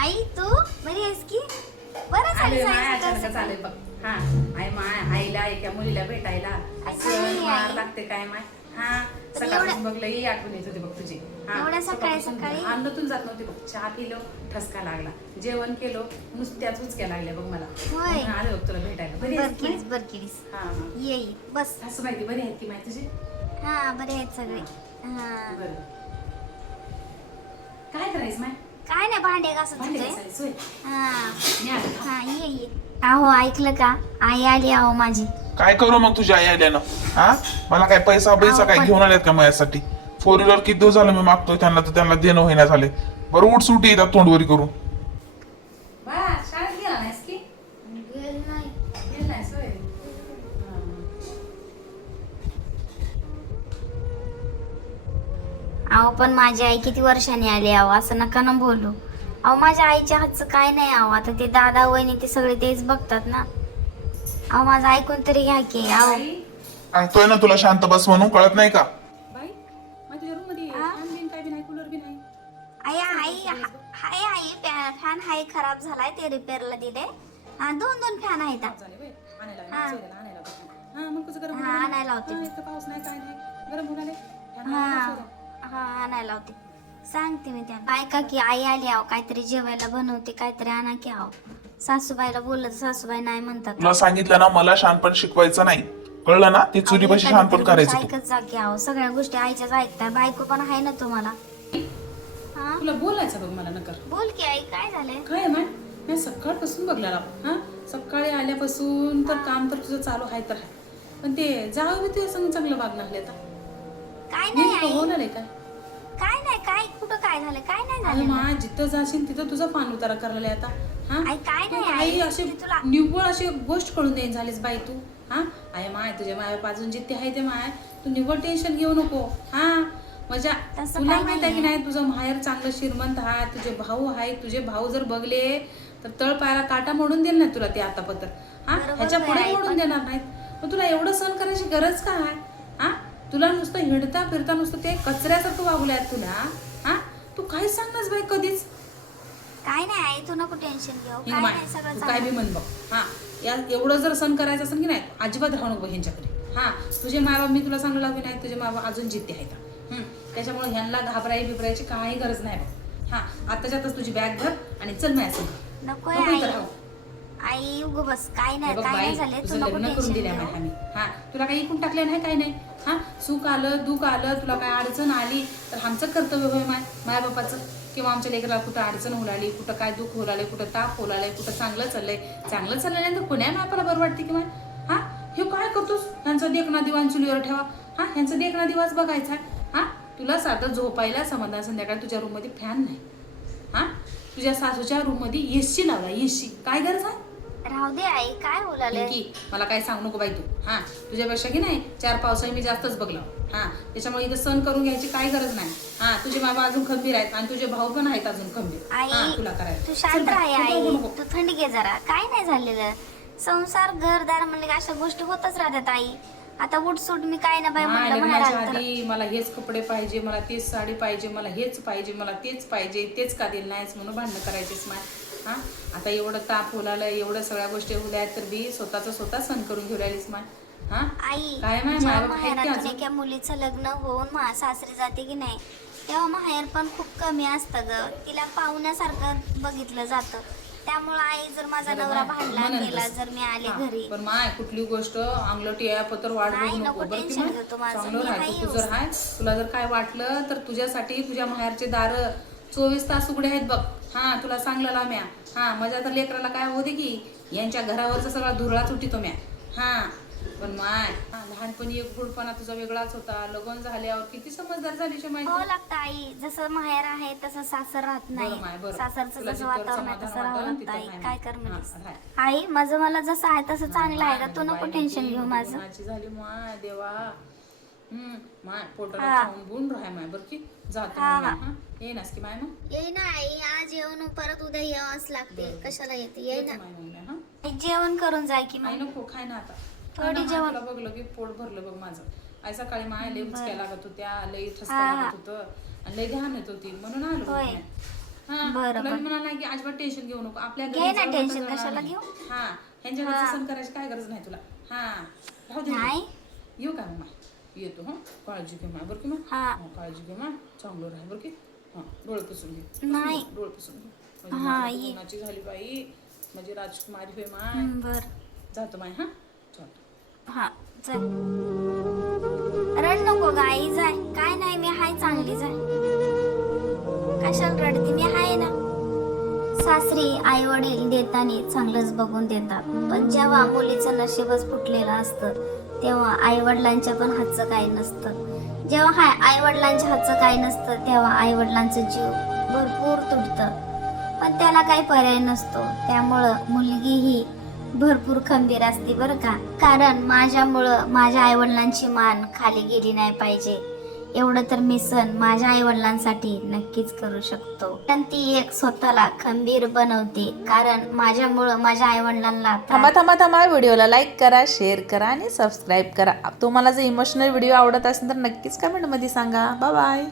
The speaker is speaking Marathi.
आई तू बरी आहेस की? बरं आले माय झालं अचानकच आले बघ. हा आई माय आईला एका मुलीला भेटायला सण मार लागते काय माय. हा सकाळपासून बघ लई आठवण येत होती बघ तुझी. एवढ्या सकाळी अंधातून जात नव्हती बघ. चहा पिलो ठसका लागला, जेवण केलो नुसत्याच उचक्या लागल्या बघ मला. होय. आले बघ तुला भेटायला. बरी आहेस की? बरकिलीस हा हा. ये बस. असं माहिती बरी आहेत की माय तुझी? हा बरे आहेत सगळे. हा बरं काय करायचं माय? काय नाही भांडे घासत भांडे होते. घासायला सोय. हा मी आले. हा ये अहो ऐकलं का? आई आली अहो माझी. काय करू मग तुझ्या आई आल्यानं? हा मला काय पैसा अहो, काय पण- घेऊन आल्यात का माझ्यासाठी? फोर व्हीलर किती दिवस झालं मी मागतोय त्यांना, तर त्यांना देणं होईना झाले. बरं उठ सुटी येतात तोंडवरी करून. बा शाळेत गेला नाहीस की? गेला नाहीस होय. अहो पण माझी आई किती वर्षांनी आली अहो, असं नका ना बोलू. अहो माझ्या आईच्या हातचं काय नाही अहो, आता ते दादा वहिनी ते सगळे तेच बघतात ना. अहो माझं ऐकून तरी घ्या की अहो. आई सांगतोय ना तुला शांत बस म्हणून, कळत नाही का? बाई माझ्या रूम मध्ये हा? फॅन बिन काय बी नाही, कूलर बी नाही. आई फॅन हाय खराब झालाय ते रिपेअरला दिले. हा दोन फॅन आहेत. खराब झाले बाई. आणायला हा. सोयऱ्याला आणायला होतं. हा मग कसं गरम हा, होणार? आणायला होते. हा, इथं पाऊस नाही काय नाही गरम होणार फॅन हा आणायला सोयऱ्या. हा आणायला होते. सांगते मी त्यांना ऐका की आई आली आहो, काहीतरी जेवायला बनवते, काहीतरी आणा की आहो. सासूबाईला बोललं तर सासूबाई नाही म्हणतात. तुला सांगितलं ना मला शहाणपण शिकवायचं नाही, कळलं ना? ते चुलीपाशी अहो, शहाणपण एखादी करायचं गोष्ट तू. ऐकत जा की आहो, सगळ्या गोष्टी आईच्याच ऐकताय. बायको पण आहे ना तुम्हाला. हा तुला बोलायचं बघ मला नकर. बोल की आई काय झालंय? काय आहे माय? मी सकाळपासून बघला हा सकाळी आल्यापासून तर काम तर तुझं चालू आहे तर आहे. पण ते जावं बी तुझ्या संग चांगलं वागणार आता. काय नाही आई होणार आहे काय? काय नाही काय कुठं काय झालं काय नाही अरे झालं मा जिथं जाशील तिथं तुझा पान उतारा करायला आता. हा आई काय नाही तू आई आई अशी मी तुला निव्वळ अशी गोष्ट कळून देईन झालीस बाई तू. हा आहे माय तुझ्या माय अजून जिथे आहे ते माय, तू निव्वळ टेन्शन घेऊ नको. हा माझ्या तसं तुला काही माहित आहे की नाहीये. नाही तुझं माहेर चांगलं श्रीमंत आहे, तुझे भाऊ आहे. तुझे भाऊ जर बघले तर तळ पायाला काटा मोडून देईल ना तुला ते आता पत्र. हा बरोबर ह्याच्या पुढे आहे, मोडून पण- देणार नाहीत. मग तुला एवढं सहन करायची गरज का आहे? हा तुला नुसतं हिंडता फिरता नुसतं ते कचऱ्यासारखं वागल्यात तुला. हा तू काहीच सांगणार बाई कधीच. काय नाही आई तू नको टेन्शन घेऊ हे काय माय, नाही सगळं तू काय बी चांगलं. म्हण बघ. हा या एवढं जर सण करायचं असेल की नाही अजिबात राहू नको ह्यांच्याकडे. हा तुझे मायबाप मी तुला सांगलं की नाही तुझे मायबाप अजून जिद्दी आहेत. त्याच्यामुळे ह्यांना बिबरायची काही गरज नाही बघ. हा आताच्यातच तुझी बॅग भर आणि चल माझ्या संग. नको नको आई इथं राहू. आई उग बस काय हे नाही बघ काय बाई नाही झाले तू तुझं नको लग्न करून टेन्शन दिल्या घेऊ. माय आम्ही. हा तुला काही इकून टाकलं नाही काय नाही. हा सुख आलं दुःख आलं तुला काय अडचण आली तर आमचं कर्तव्य होय माय बापाचं. किंवा आमच्या लेकराला कुठं अडचण होऊ लागली, कुठं काय दुःख होऊ लागले, कुठं ताप होऊ लागले, कुठं चांगलं चाललंय नाही तर पुण्या मापाला बरं वाटते की माय. हा हे काय करतोस? ह्यांचा देखना दिवाण चुलीवर ठेवा. हा ह्यांचा देखना दिवाच बघायचा. हा तुला साधं झोपायला समाधान संध्याकाळी तुझ्या रूम मध्ये फॅन नाही. हा तुझ्या सासूच्या रूम मध्ये एसी लावला एसी. काय गरज आहे? राहू दे आई काय बोलाले पिंकी मला काय सांगू नको बाई तू. हा तुझ्यापेक्षा की नाही 4 पावसाळी मी जास्तच बघला. हा त्याच्यामुळे इथं सण करून घ्यायची काय गरज नाही. हा तुझे बाबा अजून खंबीर आहेत आणि तुझे भाऊ पण आहेत अजून खंबीर. आई हा तुला करायचं तू शांत चल राहा बाई, तू आई बघू नको. तू थंडी घे जरा काय नाही झालेलं. संसार घरदार म्हणले की अशा गोष्टी होतच राहतात आई. आता उठसूट मी काय ना बाई माय म्हणलं लग्नाच्या बाहेर आलं तर आधी मला हेच कपडे पाहिजे, मला तेच साडी पाहिजे, मला हेच पाहिजे, मला तेच पाहिजे, तेच का दिलं नाहीच म्हणून भांडणं करायचीच माय. हा आता एवढं ताप होलालं एवढं सगळ्या गोष्टी होल्या तर बी स्वतः सण करून घेऊ राहिलीस माय. हा आई काय माय जेव्हा मायबाप आहेत की माहेरातून अजून? एका मुलीचं लग्न होऊन सासरी जाते की नाही तेव्हा माहेर पण खूप कमी असतं ग. तिला पाहुण्यासारखं बघितलं जातं. त्यामुळे आई जर माझा बरं नवरा बाय, भांडला म्हणून गेला तसं. जर मी आले हा, घरी पण माय कुठली गोष्ट अंगलटी या पत्र वाढ नाही, बघू नको नको बरं की टेन्शन माय. घेऊ तू माझं. चांगलं मी राह आहे तू जर हाय तुला जर काय वाटलं तर तुझ्यासाठी तुझ्या माहेरचे दार 24 तास उघडे आहेत बघ. हा तुला सांगलेला म्या. हा माझ्या तर लेकराला काय होते की यांच्या घरावरचा सगळा धुरळा सुटीतो म्या. हा पण माय लहानपणी एक गुडपणा तुझा वेगळाच होता. लग्न झाल्यावर किती समजदार झाली माहिती. हो लागतं आई जसं माहेर आहे तसं सासर राहत बरं माय, बरं. नाही. सासरचं तुला जसं जिथं वातावरण आहे समाधान तसं राहावं वाटलं लागतं तिथं आई राह काय माय. कर म्हणलीस. हा, राह. आई माझं मला जसं आहे तसं चांगलं आहे का तू नको बाई, टेन्शन बाई, घेऊ बाई, माझं. बाई, झाली माय देवा. माय पोटाला हा. खाऊन गुण राहाय माय बरं की जातो हा, मग हा. मी, हा येईनास की माय मग येई ना आई आज येऊन परत उद्या यावंच लागते बरं. कशाला येते येई येतो ना माय मग मी, हा आई, जेवण करून जाय की आई मग नको खाय ना आता. थोडी हा ना, जेवण. तुला बघलं की पोट भरलं बघ माझं. आई सकाळी माय लई उचक्या लागत होत्या लई ठसका हा. लागत होतं आणि लई ध्यान येत होती म्हणून आलो बघ होय. मी. हा बरं, तुला मी बरं. म्हणाला की अजिबात टेन्शन घेऊ नको. आपल्या घरी घे ना जाऊन टेन्शन, आता कशाला नाही. घेऊ? हा, ह्यांच्या घरचं सण करायची काय गरज नाही तुला. हा, राहू दे. नाही. येऊ का मग? येतो हा. काळजी घे मा, बरं की मग? हा. काळजी घे मा, चांगलं राह बरं की. हा, डोळे पुसून घे. नाही. डोळे पुसून घे. माझी हा, नात ये. कोणाची झाली बाई, माझी राजकुमारी होय माय. बर. जातो माय. हा, चल. हा चल. रड नको गाई, जाय. काय नाही, मी हाय चांगली, जाय. कशाला रडते, मी हाय ना. सासरी आई वडील देताना चांगलंच बघून देतात, पण जेव्हा मुलीचं नशीबच फुटलेलं असतं तेव्हा आई वडिलांच्या पण हातचं काही नसतं. जेव्हा आई वडिलांच्या हातचं काही नसतं तेव्हा आई वडिलांचं जीव भरपूर तुटतं, पण त्याला काही पर्याय नसतो. त्यामुळं मुलगी ही भरपूर खंबीर असते बरं का, कारण माझ्यामुळं माझ्या आई वडिलांची मान खाली गेली नाही पाहिजे, एवढं तर मी सण माझ्या आई वडिलांसाठी नक्कीच करू शकतो. पण ती एक स्वतःला खंबीर बनवते, कारण माझ्यामुळं माझ्या आई वडिलांना थांबा व्हिडिओला लाईक करा, शेअर करा आणि सबस्क्राईब करा. तुम्हाला जर इमोशनल व्हिडिओ आवडत असेल तर नक्कीच कमेंटमध्ये सांगा. Bye bye.